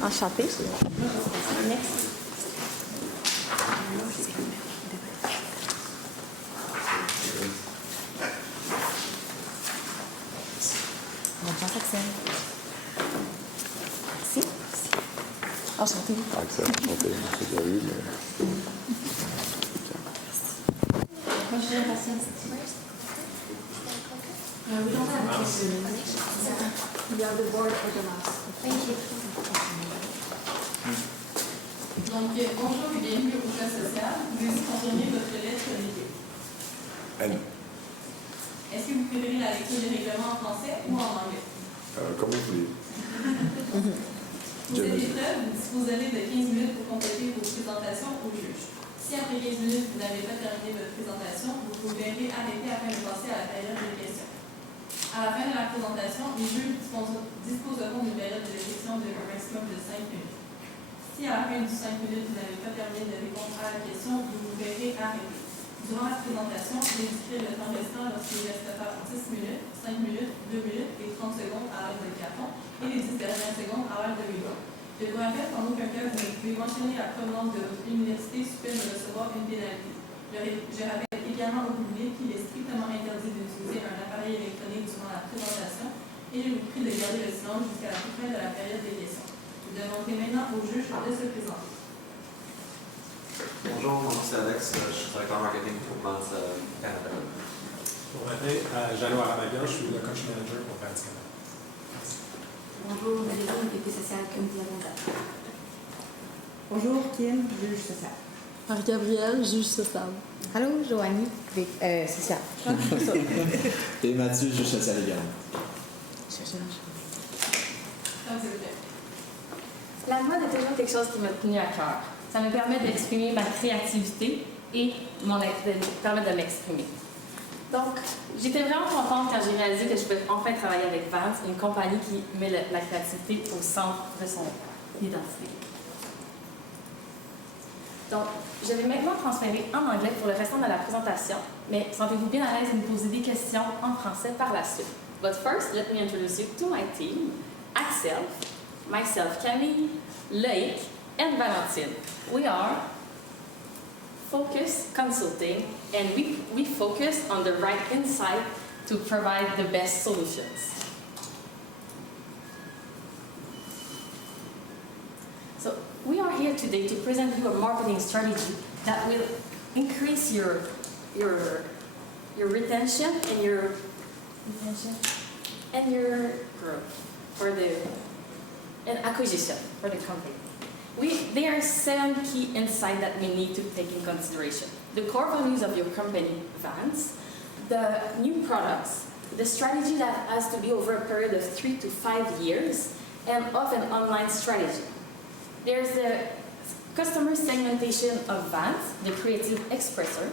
Enchantée. Next. Bonjour, Axel. Merci. Enchantée. Axel, enchanté. C'est déjà eu, mais... Bonjour, patience. We don't have a question. We are the board for the last. Thank you. Donc, bonjour et bienvenue au Club social. Veuillez confirmer votre lettre d'équipe. N. Est-ce que vous préférez la lecture des règlements en français ou en anglais? Comme vous voulez. Pour cette épreuve, vous disposerez de 15 minutes pour compléter vos présentations au juge. Si après 15 minutes, vous n'avez pas terminé votre présentation, vous pouvez arrêter afin de passer à la période de questions. À la fin de la présentation, les juges disposeront d'une période de questions de un maximum de 5 minutes. Si à la fin du 5 minutes, vous n'avez pas terminé de répondre à la question, vous vous verrez arrêter. Durant la présentation, j'indiquerai le temps restant lorsqu'il restera 10 minutes, 5 minutes, 2 minutes et 30 secondes à l'heure de carton et les 10 dernières secondes à l'heure de vélo. Je vous rappelle qu'en aucun cas, vous ne pouvez mentionner la provenance de votre université sous peine de recevoir une pénalité. Je rappelle également au public qu'il est strictement interdit d'utiliser un appareil électronique durant la présentation et je vous prie de garder le silence jusqu'à la fin de la période des questions. Je demanderai maintenant au juge de se présenter. Bonjour, mon nom c'est Alex, je suis directeur marketing pour Vans Canada. Bon matin, Jeannot Aramaga, je suis le coach manager pour Vans Canada. Bonjour, Valérie, Équipe sociale, comité organisateur. Bonjour, Kim, juge social. Marie-Gabrielle, juge social. Allô, Joanie, social. Et Mathieu, juge social également. La mode est toujours quelque chose qui m'a tenu à cœur. Ça me permet d'exprimer ma créativité et me permet de m'exprimer. Donc, j'étais vraiment contente quand j'ai réalisé que je pouvais enfin travailler avec Vans, une compagnie qui met la créativité au centre de son identité. Donc, je vais maintenant transférer en anglais pour le restant de la présentation, mais sentez-vous bien à l'aise de me poser des questions en français par la suite. But first, let me introduce you to my team, Axel, myself, Camille, Loïc, and Valentine. We are Focus Consulting, and we focus on the right insight to provide the best solutions. So we are here today to present you a marketing strategy that will increase your retention and your growth and acquisition for the company. There are 7 key insights that we need to take in consideration. The core values of your company, Vans, the new products, the strategy that has to be over a period of 3 to 5 years, and of an online strategy. There's the customer segmentation of Vans, the creative expressor,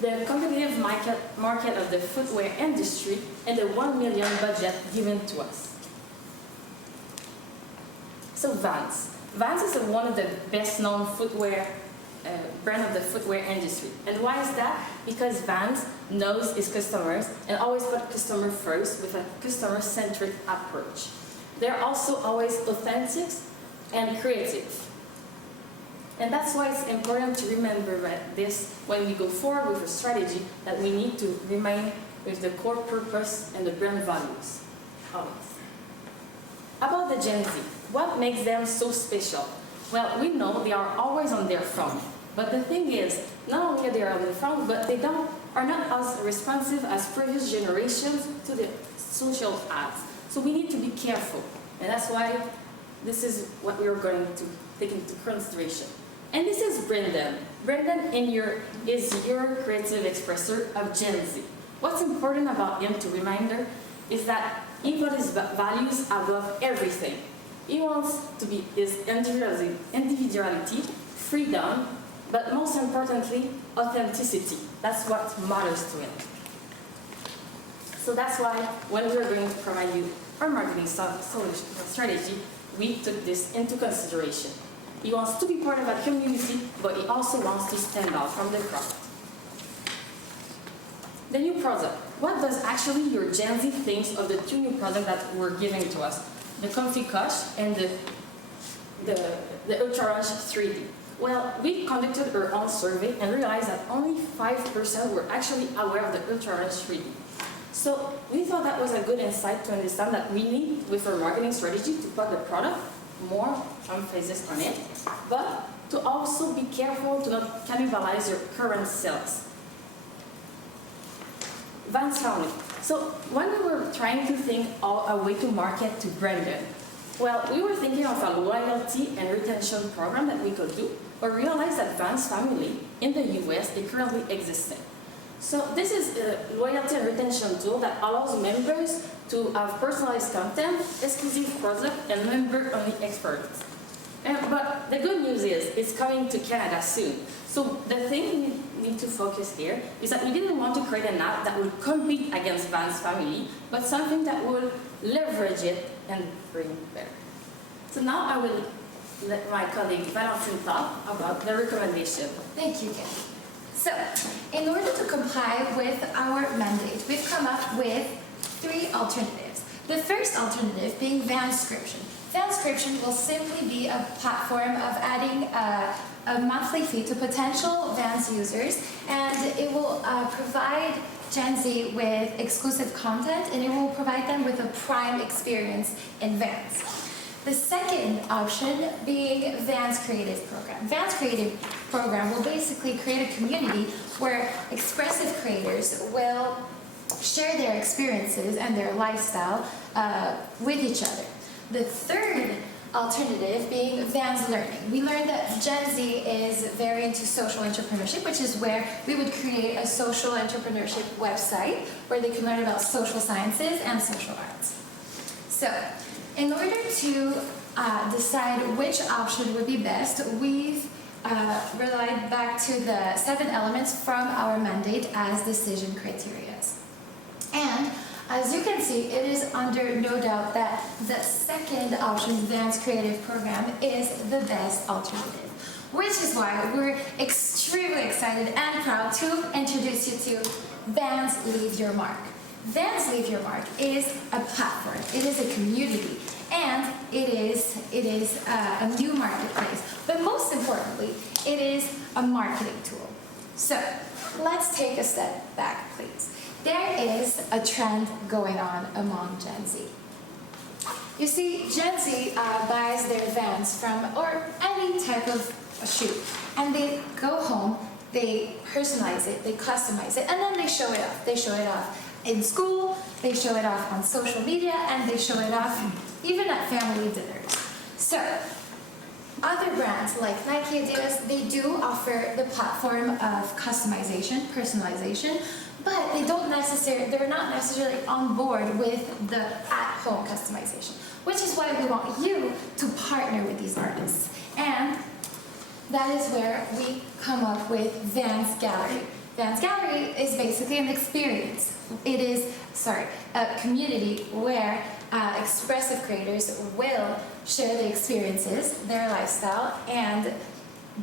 the competitive market of the footwear industry, and the 1 million budget given to us. So Vans. Vans is one of the best-known footwear brand of the footwear industry. And why is that? Because Vans knows its customers and always put customer first with a customer-centric approach. They're also always authentic and creative. And that's why it's important to remember this when we go forward with a strategy, that we need to remain with the core purpose and the brand values, always. About the Gen Z, what makes them so special? Well, we know they are always on their phone. But the thing is, not only are they on the phone, but they are not as responsive as previous generations to the social ads. So we need to be careful. And that's why this is what we are going to take into consideration. And this is Brendan. Brendan is your creative expressor of Gen Z. What's important about him to reminder is that he puts his values above everything. He wants to be his individuality, freedom, but most importantly, authenticity. That's what matters to him. So that's why when we're going to provide you our marketing strategy, we took this into consideration. He wants to be part of a community, but he also wants to stand out from the crowd. The new product. What does actually your Gen Z think of the two new products that were given to us? The Comfy Cush and the Ultra Rush 3D. Well, we conducted our own survey and realized that only 5% were actually aware of the Ultra Rush 3D. So we thought that was a good insight to understand that we need, with our marketing strategy, to put the product more emphasis on it, but to also be careful to not cannibalize your current sales. Vans family. So when we were trying to think of a way to market to Brendan, well, we were thinking of a loyalty and retention program that we could do, but realized that Vans family in the US is currently existing. So this is a loyalty and retention tool that allows members to have personalized content, exclusive product, and member-only experience. But the good news is it's coming to Canada soon. So the thing we need to focus here is that we didn't want to create an app that would compete against Vans family, but something that would leverage it and bring better. So now I will let my colleague Valentine talk about the recommendation. Thank you, Ken. So, in order to comply with our mandate, we've come up with 3 alternatives. The first alternative being Vanscription. Vanscription will simply be a platform of adding a monthly fee to potential Vans users, and it will provide Gen Z with exclusive content, and it will provide them with a prime experience in Vans. The second option being Vans Creative Program. Vans Creative Program will basically create a community where expressive creators will share their experiences and their lifestyle with each other. The third alternative being Vans Learning. We learned that Gen Z is very into social entrepreneurship, which is where we would create a social entrepreneurship website where they can learn about social sciences and social arts. So, in order to decide which option would be best, we've relied back to the 7 elements from our mandate as decision criteria. And as you can see, it is under no doubt that the second option, Vans Creative Program, is the best alternative. Which is why we're extremely excited and proud to introduce you to Vans Leave Your Mark. Vans Leave Your Mark is a platform, it is a community, and it is a new marketplace. But most importantly, it is a marketing tool. So let's take a step back, please. There is a trend going on among Gen Z. You see, Gen Z buys their Vans from, or any type of shoe, and they go home, they personalize it, they customize it, and then they show it off. They show it off in school, they show it off on social media, and they show it off even at family dinners. So, other brands like Nike, Adidas, they do offer the platform of customization, personalization, but they're not necessarily on board with the at-home customization, which is why we want you to partner with these artists. And that is where we come up with Vans Gallery. Vans Gallery is basically an experience. It is, a community where expressive creators will share their experiences, their lifestyle, and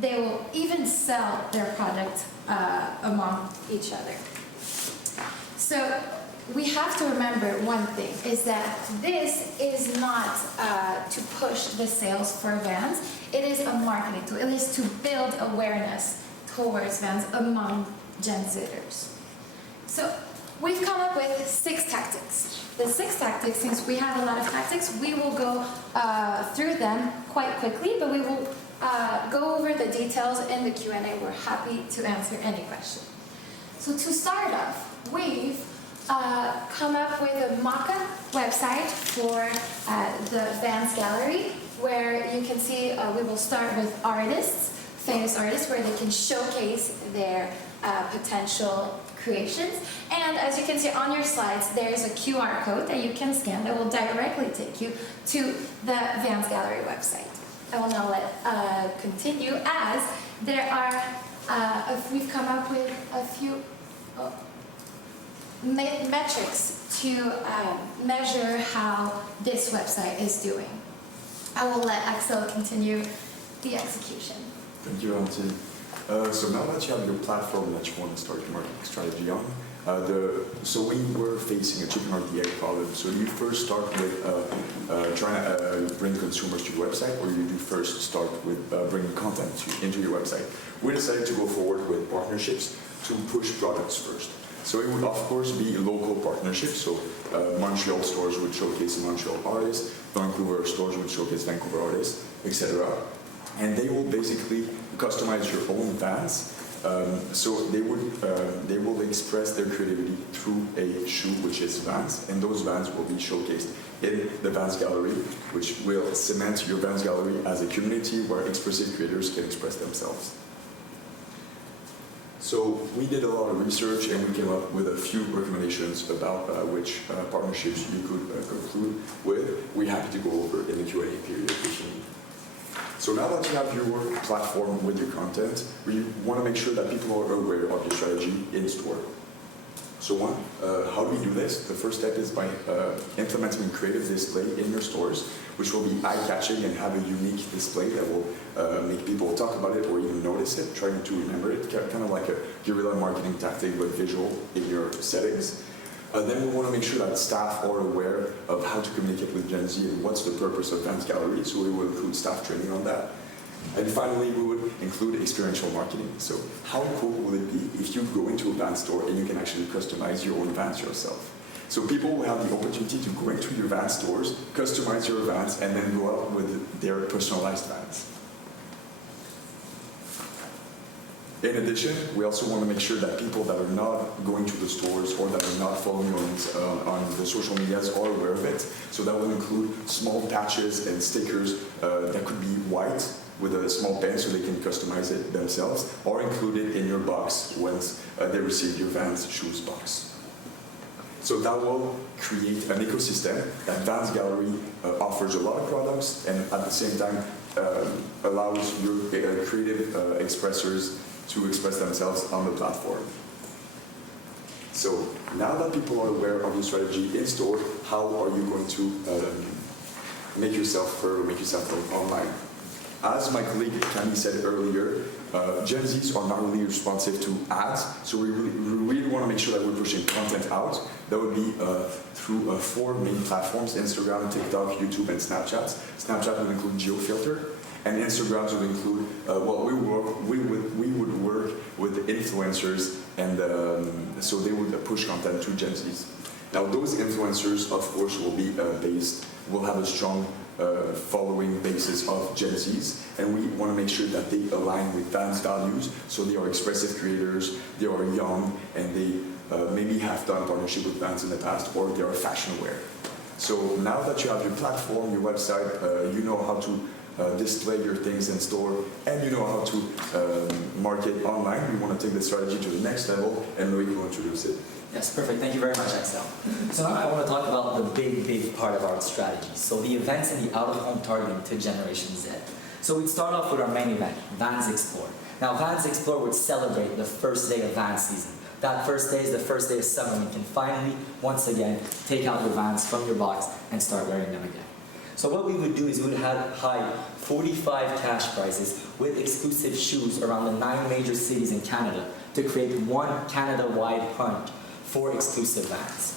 they will even sell their product among each other. So we have to remember one thing, is that this is not to push the sales for Vans. It is a marketing tool. It is to build awareness towards Vans among Gen Zers. So we've come up with 6 tactics. The 6 tactics, since we have a lot of tactics, we will go through them quite quickly, but we will go over the details in the Q&A. We're happy to answer any question. So to start off, we've come up with a mock-up website for the Vans Gallery, where you can see we will start with artists, famous artists where they can showcase their potential creations. And as you can see on your slides, there's a QR code that you can scan that will directly take you to the Vans Gallery website. I will now continue as there are, we've come up with a few metrics to measure how this website is doing. I will let Axel continue the execution. Thank you, Auntie. So now that you have your platform that you want to start your marketing strategy on, so we were facing a chicken or the egg problem. So you first start with trying to bring consumers to your website, or you do first start with bringing content into your website. We decided to go forward with partnerships to push products first. So it would of course be local partnerships. So Montreal stores would showcase Montreal artists, Vancouver stores would showcase Vancouver artists, etc. And they will basically customize your own Vans. So they will express their creativity through a shoe, which is Vans, and those Vans will be showcased in the Vans Gallery, which will cement your Vans Gallery as a community where expressive creators can express themselves. So we did a lot of research and we came up with a few recommendations about which partnerships you could conclude with. We're happy to go over in the Q&A period if you need. So now that you have your platform with your content, we want to make sure that people are aware of your strategy in store. So how do we do this? The first step is by implementing a creative display in your stores, which will be eye-catching and have a unique display that will make people talk about it or even notice it, trying to remember it, kind of like a guerrilla marketing tactic but visual in your settings. Then we want to make sure that staff are aware of how to communicate with Gen Z and what's the purpose of Vans Gallery, so we will include staff training on that. And finally, we would include experiential marketing. So how cool will it be if you go into a Vans store and you can actually customize your own Vans yourself? So people will have the opportunity to go into your Vans stores, customize your Vans, and then go out with their personalized Vans. In addition, we also want to make sure that people that are not going to the stores or that are not following on the social medias are aware of it. So that will include small patches and stickers that could be white with a small pen so they can customize it themselves, or included in your box once they receive your Vans shoes box. So that will create an ecosystem that Vans Gallery offers a lot of products and at the same time allows your creative expressors to express themselves on the platform. So now that people are aware of your strategy in store, how are you going to make yourself heard or make yourself known online? As my colleague Camille said earlier, Gen Zs are not really responsive to ads, so we really want to make sure that we're pushing content out. That would be through 4 main platforms: Instagram, TikTok, YouTube, and Snapchat. Snapchat would include GeoFilter, and Instagram would include, we would work with influencers, and so they would push content to Gen Zs. Now those influencers, of course, will have a strong following basis of Gen Zs, and we want to make sure that they align with Vans values, so they are expressive creators, they are young, and they maybe have done partnership with Vans in the past, or they are fashion aware. So now that you have your platform, your website, you know how to display your things in store, and you know how to market online, we want to take the strategy to the next level, and Loic will introduce it. Yes, perfect. Thank you very much, Axel. So now I want to talk about the big part of our strategy. So the events and the out-of-home targeting to Generation Z. So we'd start off with our main event, Vans Explore. Now Vans Explore would celebrate the first day of Vans season. That first day is the first day of summer when you can finally, once again, take out your Vans from your box and start wearing them again. So what we would do is we would hide 45 cash prizes with exclusive shoes around the 9 major cities in Canada to create one Canada-wide hunt for exclusive Vans.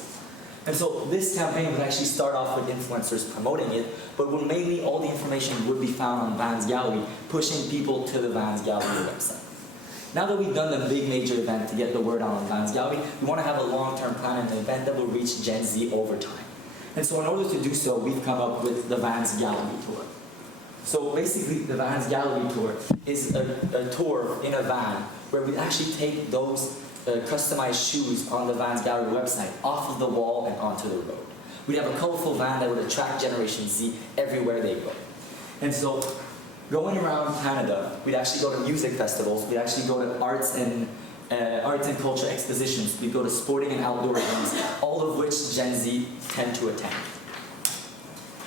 And so this campaign would actually start off with influencers promoting it, but mainly all the information would be found on Vans Gallery, pushing people to the Vans Gallery website. Now that we've done the big major event to get the word out on Vans Gallery, we want to have a long-term plan and an event that will reach Gen Z over time. And so in order to do so, we've come up with the Vans Gallery Tour. So basically, the Vans Gallery Tour is a tour in a van where we actually take those customized shoes on the Vans Gallery website off of the wall and onto the road. We have a colorful van that would attract Generation Z everywhere they go. And so Going around Canada, we'd actually go to music festivals, we'd actually go to arts and culture expositions, we'd go to sporting and outdoor events, all of which Gen Z tend to attend.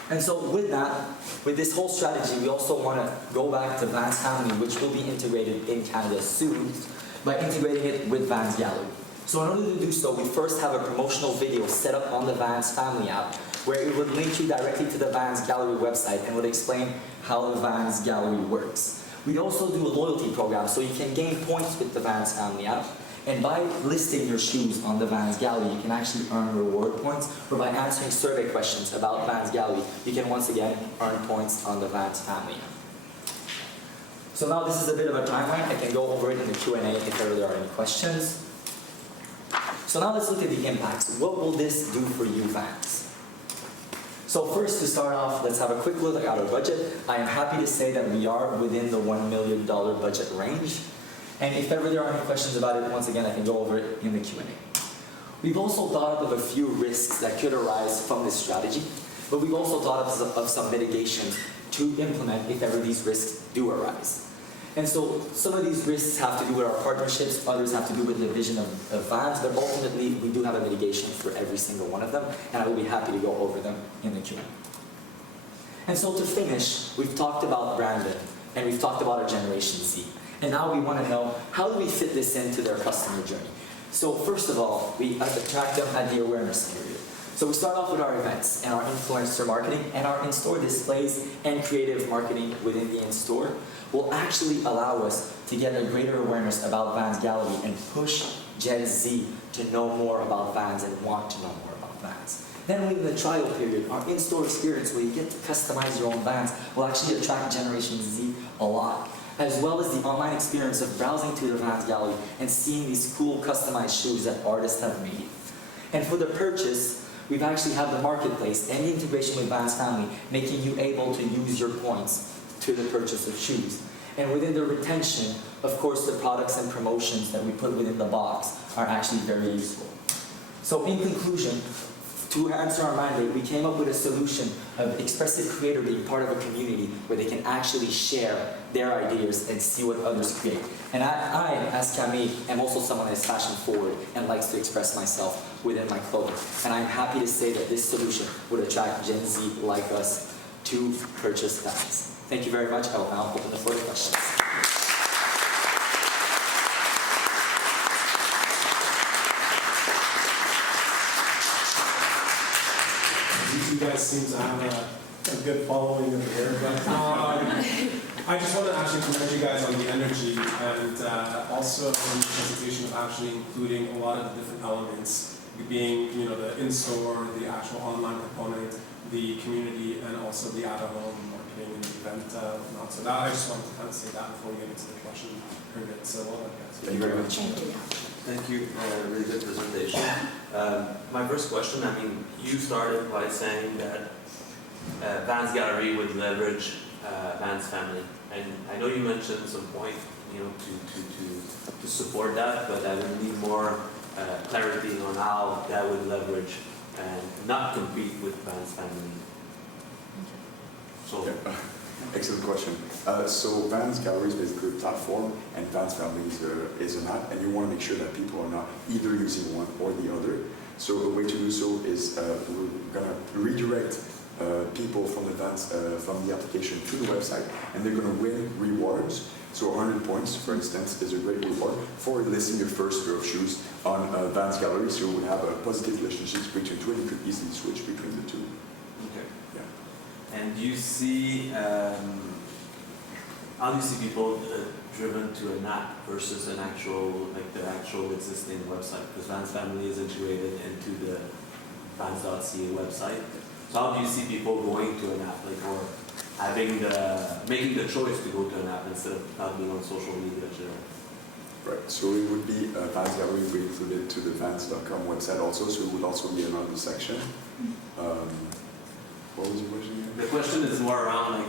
And so with that, with this whole strategy, we also want to go back to Vans Family, which will be integrated in Canada soon, by integrating it with Vans Gallery. So in order to do so, we first have a promotional video set up on the Vans Family app, where it would link you directly to the Vans Gallery website and would explain how the Vans Gallery works. We also do a loyalty program, so you can gain points with the Vans Family app. And by listing your shoes on the Vans Gallery, you can actually earn reward points, or by answering survey questions about Vans Gallery, you can once again earn points on the Vans Family app. So now this is a bit of a timeline. I can go over it in the Q&A if ever there are any questions. So now let's look at the impacts. What will this do for you, Vans? So first, to start off, let's have a quick look at our budget. I am happy to say that we are within the $1 million budget range. And if ever there are any questions about it, once again, I can go over it in the Q&A. We've also thought of a few risks that could arise from this strategy, but we've also thought of some mitigation to implement if ever these risks do arise. And so some of these risks have to do with our partnerships, others have to do with the vision of Vans, but ultimately we do have a mitigation for every single one of them, and I will be happy to go over them in the Q&A. And so to finish, we've talked about branding, and we've talked about our Generation Z. And now we want to know, how do we fit this into their customer journey? So first of all, we attract them at the awareness period. So we start off with our events and our influencer marketing and our in-store displays and creative marketing within the in-store will actually allow us to get a greater awareness about Vans Gallery and push Gen Z to know more about Vans and want to know more about Vans. Then within the trial period, our in-store experience where you get to customize your own Vans will actually attract Generation Z a lot, as well as the online experience of browsing to the Vans Gallery and seeing these cool customized shoes that artists have made. And for the purchase, we've actually had the marketplace and the integration with Vans Family, making you able to use your points to the purchase of shoes. And within the retention, of course, the products and promotions that we put within the box are actually very useful. So in conclusion, to answer our mandate, we came up with a solution of expressive creator being part of a community where they can actually share their ideas and see what others create. And I, as Camille, am also someone that is fashion forward and likes to express myself within my clothing. And I'm happy to say that this solution would attract Gen Z like us to purchase Vans. Thank you very much. I will now open the floor to questions. You guys seem to have a good following over here, but I just want to actually commend you guys on the energy and also on the presentation of actually including a lot of the different elements, being the in-store, the actual online component, the community, and also the out-of-home marketing and event whatnot. So that I just wanted to kind of say that before we get into the question period. So well done, guys. Thank you very much. Thank you. Really good presentation. My first question, I mean, you started by saying that Vans Gallery would leverage Vans Family. And I know you mentioned some point, to support that, but I would need more clarity on how that would leverage and not compete with Vans Family. So. Yeah. Excellent question. So Vans Gallery is basically a platform, and Vans Family is an app, and you want to make sure that people are not either using one or the other. So the way to do so is we're going to redirect people from the Vans from the application to the website, and they're going to win rewards. So 100 points, for instance, is a great reward for listing your first pair of shoes on Vans Gallery. So you would have a positive relationship between two, and you could easily switch between the two. Okay. Yeah. And do you see, how do you see people driven to an app versus the actual existing website? Because Vans Family is integrated into the Vans.ca website. So how do you see people going to an app, or making the choice to go to an app instead of not being on social media? Right, so it would be Vans Gallery would be included to the Vans.com website also, so it would also be another section. What was your question again? The question is more around,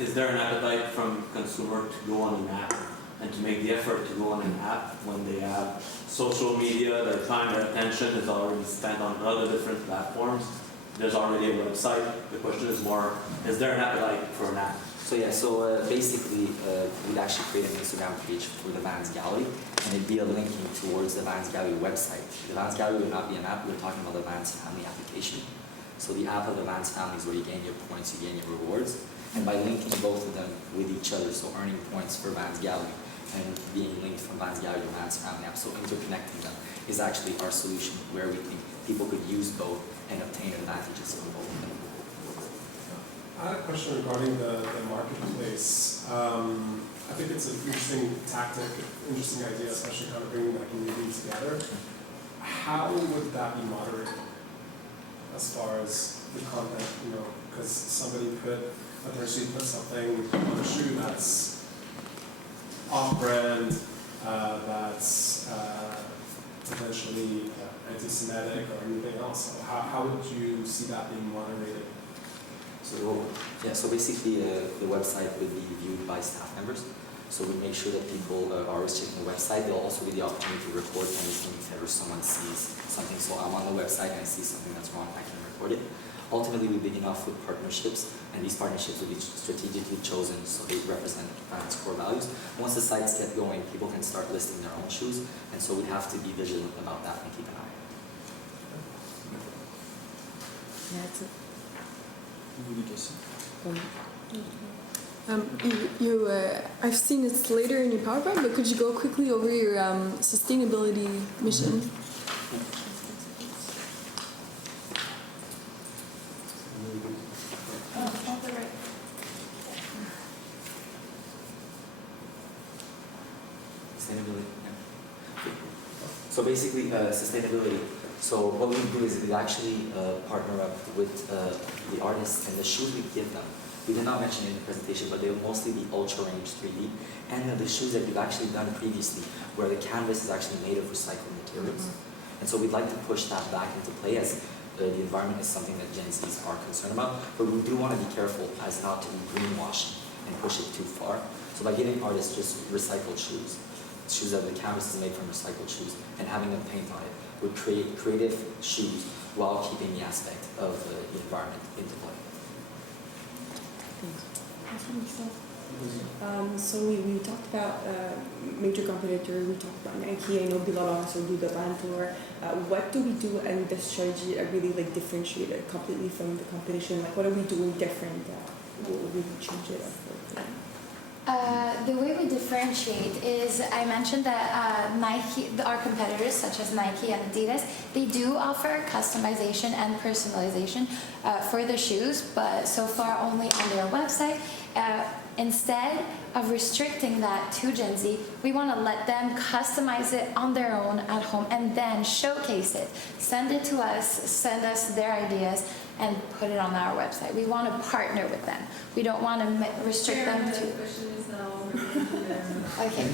is there an appetite from consumer to go on an app and to make the effort to go on an app when they have social media, their time, their attention is already spent on other different platforms? There's already a website. The question is more, is there an appetite for an app? Basically, we'd actually create an Instagram page for the Vans Gallery, and it'd be a linking towards the Vans Gallery website. The Vans Gallery would not be an app, we're talking about the Vans Family application. So the app of the Vans Family is where you gain your points, you gain your rewards, and by linking both of them with each other, so earning points for Vans Gallery and being linked from Vans Gallery to Vans Family app, so interconnecting them is actually our solution where we think people could use both and obtain advantages from both of them. I had a question regarding the marketplace. I think it's an interesting tactic, interesting idea, especially kind of bringing that community together. How would that be moderated as far as the content, because somebody could potentially put something on a shoe that's off-brand, that's potentially anti-Semitic or anything else. So how would you see that being moderated? So basically the website would be viewed by staff members. So we make sure that people are always checking the website. They'll also get the opportunity to report anything if ever someone sees something. So I'm on the website and I see something that's wrong, I can report it. Ultimately, we begin off with partnerships, and these partnerships will be strategically chosen so they represent Vans' core values. Once the sites get going, people can start listing their own shoes, and so we have to be vigilant about that and keep an eye. That's it. I've seen it later in your PowerPoint, but could you go quickly over your sustainability mission? Sustainability. Yeah. So basically, sustainability. So what we do is we actually partner up with the artists, and the shoes we give them. We did not mention it in the presentation, but they will mostly be Ultra Range 3D, and the shoes that we've actually done previously, where the canvas is actually made of recycled materials. And so we'd like to push that back into play, as the environment is something that Gen Zs are concerned about, but we do want to be careful as not to be greenwashing and push it too far. So by giving artists just recycled shoes that the canvas is made from recycled shoes, and having them paint on it, would create creative shoes while keeping the aspect of the environment into play. So we talked about major competitors, we talked about Nike, I know Billabong also do the Band Tour. What do we do and the strategy are really differentiate it completely from the competition? What are we doing different that will really change it up for them? The way we differentiate is, I mentioned that Nike, our competitors such as Nike and Adidas, they do offer customization and personalization for the shoes, but so far only on their website. Instead of restricting that to Gen Z, we want to let them customize it on their own at home and then showcase it. Send it to us, send us their ideas, and put it on our website. We want to partner with them. We don't want to restrict them to... The question is now. Okay.